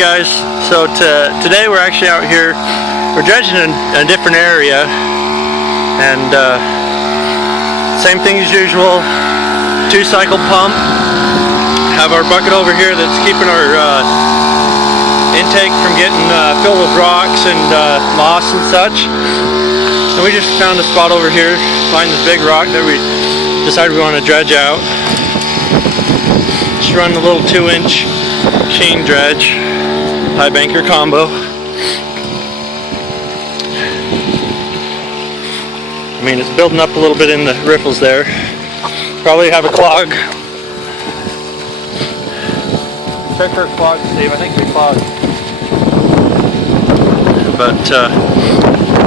guys, so today we're actually out here, we're dredging in a different area, and same thing as usual, 2-cycle pump. Have our bucket over here that's keeping our intake from getting filled with rocks and moss and such. And we just found a spot over here, find this big rock that we decided we want to dredge out. Just run a little 2-inch chain dredge, high banker combo. I mean, it's building up a little bit in the riffles there. Probably have a clog. Check for a clog, Steve. I think we clogged. But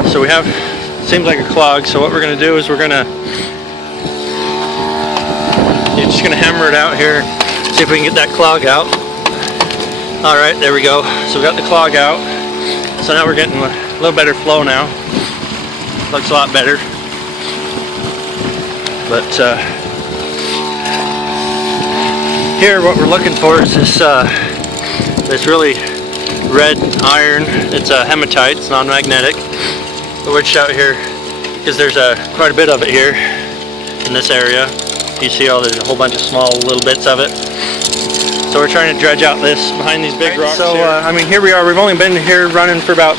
so we have, seems like a clog. So what we're going to do is you're just going to hammer it out here. See if we can get that clog out. Alright, there we go. So we got the clog out. So now we're getting a little better flow now. Looks a lot better. But here what we're looking for is this really red iron. It's a hematite, it's non-magnetic. But we're just out here because there's quite a bit of it here in this area. You see there's a whole bunch of small little bits of it. So we're trying to dredge out this behind these big rocks. So I mean, here we are. We've only been here running for about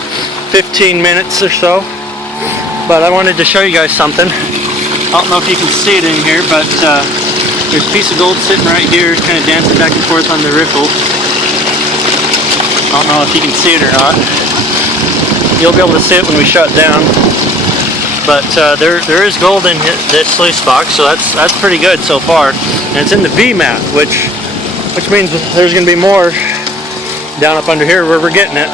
15 minutes or so. But I wanted to show you guys something. I don't know if you can see it in here, but there's a piece of gold sitting right here, kind of dancing back and forth on the riffle. I don't know if you can see it or not. You'll be able to see it when we shut down. But there is gold in this sluice box, so that's pretty good so far. And it's in the V mat, which means there's going to be more down up under here where we're getting it.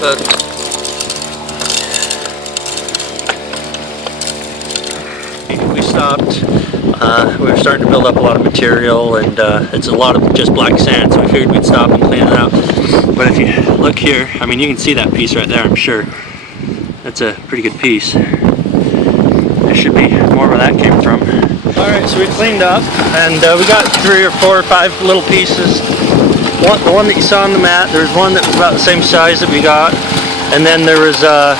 But we stopped. We were starting to build up a lot of material, and it's a lot of just black sand, so we figured we'd stop and clean it out. But if you look here, I mean, you can see that piece right there, I'm sure. That's a pretty good piece. There should be more where that came from. Alright, so we cleaned up, and we got 3 or 4 or 5 little pieces. The one that you saw on the mat, there was one that was about the same size that we got, and then there was a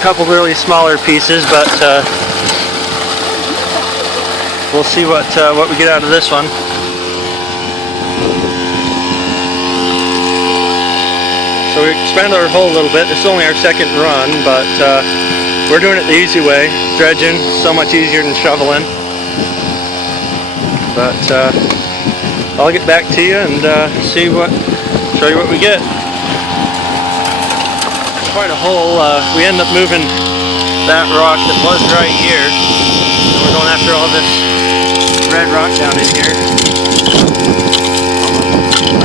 couple really smaller pieces, but we'll see what we get out of this one. So we expanded our hole a little bit. This is only our second run, but we're doing it the easy way. Dredging, so much easier than shoveling. But I'll get back to you and show you what we get. Quite a hole. We end up moving that rock that was right here. We're going after all this red rock down in here.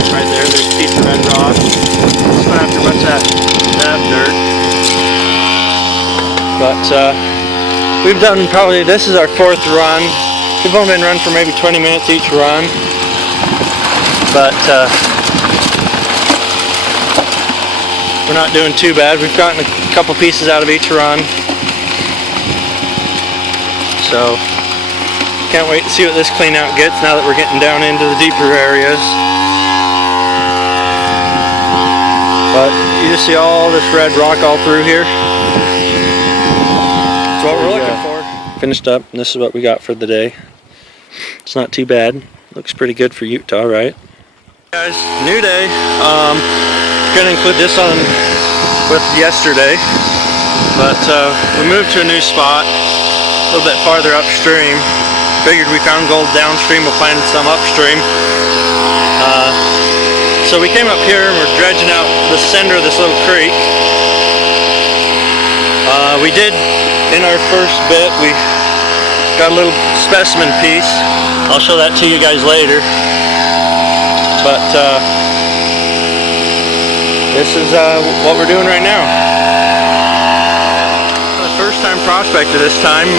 Right there, there's a piece of red rock. Just going after a bunch of that dirt. But we've done probably, this is our 4th run. We've only been running for maybe 20 minutes each run. But we're not doing too bad. We've gotten a couple pieces out of each run. So can't wait to see what this clean out gets now that we're getting down into the deeper areas. But you just see all this red rock all through here. That's what we're looking for. Finished up, and this is what we got for the day. It's not too bad. Looks pretty good for Utah, right? Guys, new day. Gonna include this on with yesterday, but we moved to a new spot a little bit farther upstream. Figured we found gold downstream, we'll find some upstream. So we came up here and we're dredging out the center of this little creek. We did, in our first bit, we got a little specimen piece. I'll show that to you guys later. But this is what we're doing right now. The first time Prospector this time,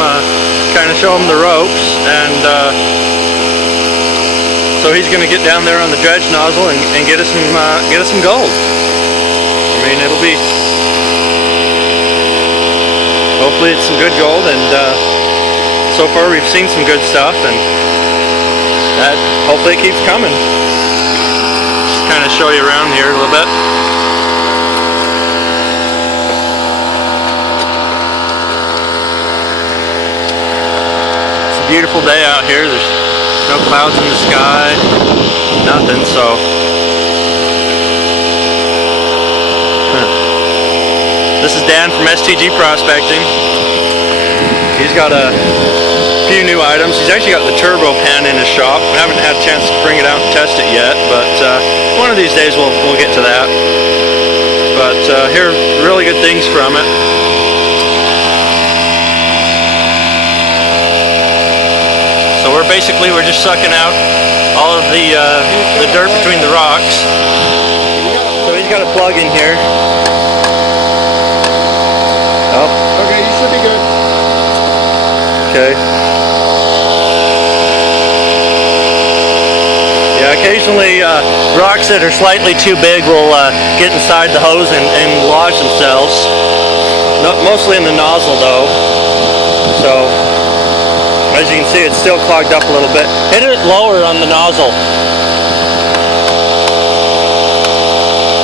kind of show him the ropes, and so he's going to get down there on the dredge nozzle and get us some gold. I mean, it'll be, hopefully it's some good gold, and so far we've seen some good stuff, and that hopefully it keeps coming. Just kind of show you around here a little bit. It's a beautiful day out here. There's no clouds in the sky, nothing, so this is Dan from STG Prospecting. He's got a few new items. He's actually got the turbo pan in his shop. I haven't had a chance to bring it out and test it yet, but one of these days we'll get to that. But hear really good things from it. So we're just sucking out all of the dirt between the rocks. So he's got a plug in here. Oh. Okay, you should be good. Okay. Yeah, occasionally rocks that are slightly too big will get inside the hose and lodge themselves. Mostly in the nozzle though. So, as you can see, it's still clogged up a little bit. Hit it lower on the nozzle.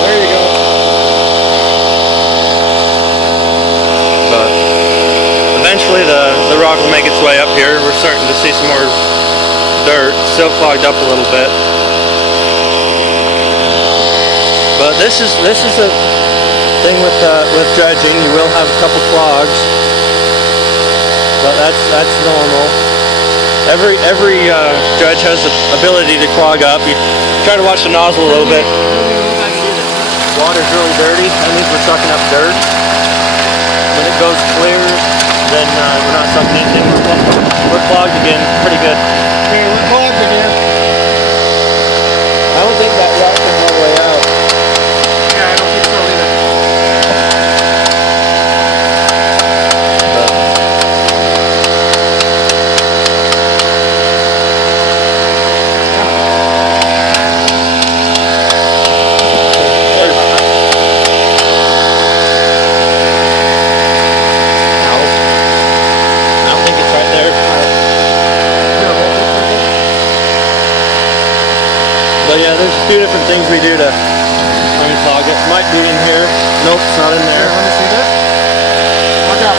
There you go. But eventually the rock will make its way up here. We're starting to see some more dirt, still clogged up a little bit. But this is a thing with dredging. You will have a couple clogs, but that's normal. Every dredge has the ability to clog up. You try to watch the nozzle a little bit. Water's really dirty. That means we're sucking up dirt. When it goes clear, then we're not sucking anything. We're clogged again, pretty good. Okay, we're clogged again. I don't think that rock came all the way out. Yeah, I don't think so either. So yeah, there's a few different things we do to unclog it. Might be in here. Nope, it's not in there. Let me see this. Watch out.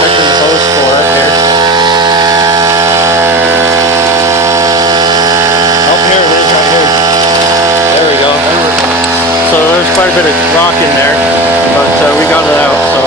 Checking the hose for it here. Oh, here it is, right here. There we go. So there's quite a bit of rock in there, but we got it out. So.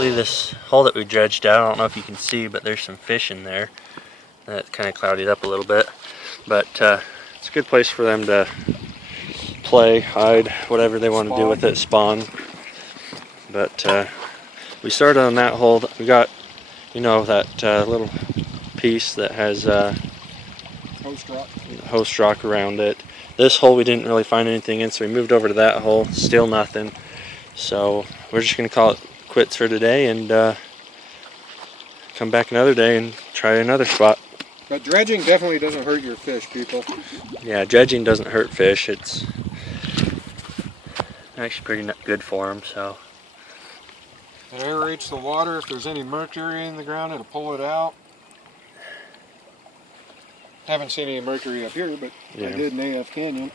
This hole that we dredged out, I don't know if you can see, but there's some fish in there. That kind of clouded up a little bit, but it's a good place for them to play, hide, whatever they want to do with it, spawn. But we started on that hole. We got, you know, that little piece that has host rock around it. This hole we didn't really find anything in, so we moved over to that hole. Still nothing. So we're just gonna call it quits for today and come back another day and try another spot. But dredging definitely doesn't hurt your fish, people. Yeah, dredging doesn't hurt fish. It's actually pretty good for them. So It aerates the water. If there's any mercury in the ground, it'll pull it out. Haven't seen any mercury up here, but yeah. I did in AF Canyon.